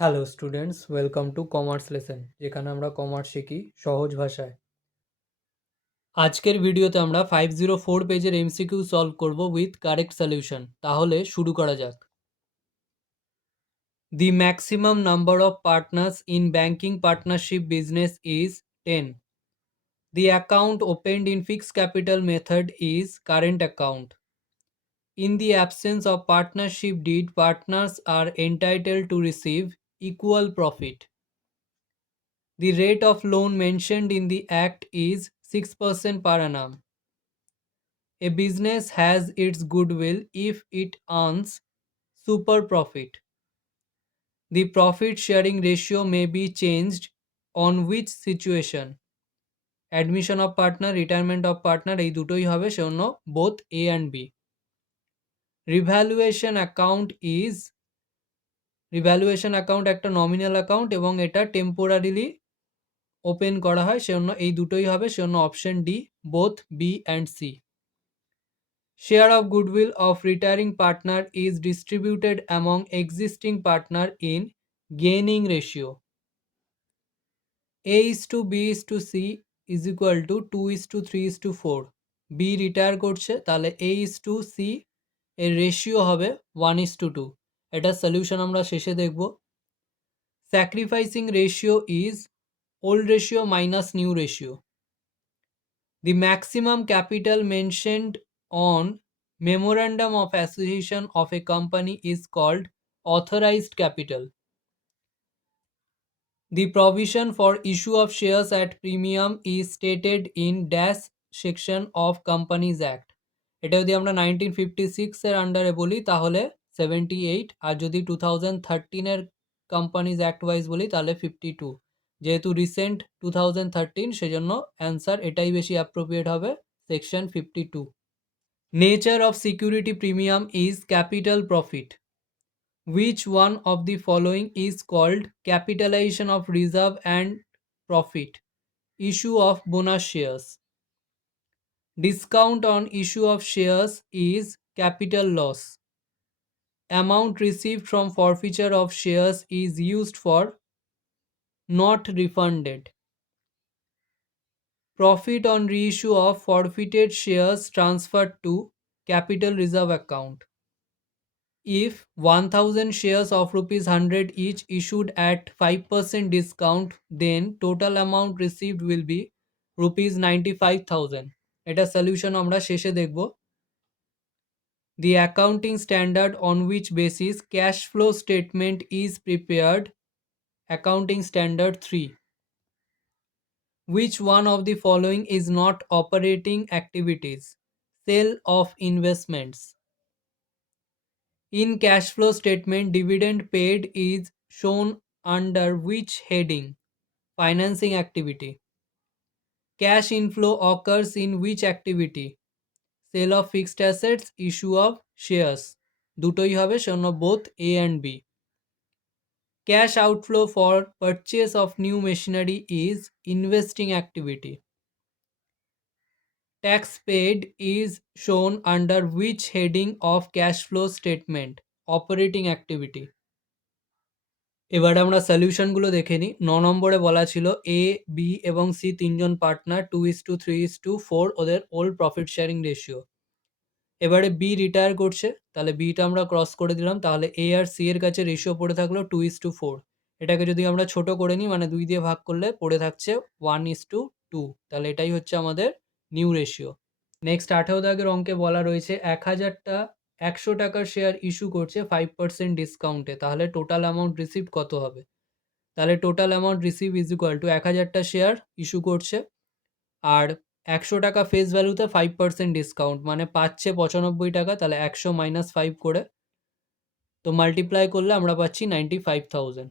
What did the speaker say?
Hello students welcome to commerce lesson যেখানে আমরা commerce শিখি সহজ ভাষায়। আজকের ভিডিওতে আমরা ফাইভ জিরো ফোর পেজের এমসিকিউ সলভ করব উইথ কারেক্ট সলিউশন তাহলে শুরু করা যাক। The maximum number of partners in banking partnership business is ten the account opened in fixed capital method is current account In the absence of partnership deed, partners are entitled to receive equal profit. The rate of loan mentioned in the Act is 6% per annum. A business has its goodwill if it earns super profit. The profit sharing ratio may be changed on which situation? Admission of partner, retirement of partner both A and B. Revaluation account is revaluation account একটা nominal account এবং এটা temporarily open করা হয়, সেজন্য এই দুটোই হবে, সেজন্য option D both B and C share of goodwill of retiring partner is distributed among existing partner in gaining ratio A is to B is to C is equal to two is to three is to four B retire করছে, তাহলে A is to C এর ratio হবে one is to two এটার solution আমরা শেষে দেখব। Sacrificing ratio is old ratio minus new ratio the maximum capital mentioned on memorandum of association of a company is called authorised capital The provision for issue of shares at premium is stated in dash section of Companies Act. এটা যদি আমরা nineteen fifty সিক্সের আন্ডারে বলি, তাহলে seventy eight আর যদি two thousand থার্টিনের কোম্পানিজ অ্যাক্ট ওয়াইজ বলি, তাহলে ফিফটি টু যেহেতু রিসেন্ট টু থাউজেন্ড থার্টিন সেজন্য অ্যান্সার এটাই বেশি অ্যাপ্রোপ্রিয়েট হবে section fifty two nature of security premium is capital profit which one of the following is called capitalization of reserve and profit? Issue of bonus shares. Discount on issue of shares is capital loss. Amount received from forfeiture of shares is used for not refunded profit on reissue of forfeited shares transfer to capital reserve account if one thousand shares of rupees hundred each issued at five percent discount then total amount received will be rupees ninety five thousand এটা solution আমরা শেষে দেখব। The accounting standard on which basis cash flow statement is prepared accounting standard 3 which one of the following is not operating activities sale of investments in cash flow statement, dividend paid is shown under which heading? Financing activity. Cash inflow occurs in which activity? Sale of fixed assets, issue of shares. দুটোই হবে শূন্য both A and B. Cash outflow for purchase of new machinery is investing activity. Tax paid is shown under which heading of cash flow statement? Operating activity. এবারে আমরা সলিউশনগুলো দেখে নিই। ন নম্বরে বলা ছিল এ বি এবং সি তিনজন partner two is to three is to four ওদের ওল্ড প্রফিট শেয়ারিং রেশিও এবারে বি রিটায়ার করছে, তাহলে বিটা আমরা ক্রস করে দিলাম, তাহলে এ আর সি এর কাছে রেশিও পড়ে থাকল টু ইস টু ফোর এটাকে যদি আমরা ছোট করে নিই মানে দুই দিয়ে ভাগ করলে পড়ে থাকছে ওয়ান ইস টু টু তাহলে এটাই হচ্ছে আমাদের নিউ রেশিও নেক্সট আঠেরো দাগের অঙ্কে বলা রয়েছে, এক হাজারটা একশো টাকার শেয়ার ইস্যু করছে ফাইভ পার্সেন্ট ডিসকাউন্টে তাহলে টোটাল অ্যামাউন্ট রিসিভ কত হবে? তাহলে total amount receive is equal to এক হাজারটা শেয়ার ইস্যু করছে আর একশো টাকা ফেস ভ্যালুতে ফাইভ পার্সেন্ট ডিসকাউন্ট মানে পাচ্ছে পঁচানব্বই টাকা, তাহলে একশো মাইনাস ফাইভ করে তো মাল্টিপ্লাই করলে আমরা পাচ্ছি নাইনটি ফাইভ থাউজেন্ড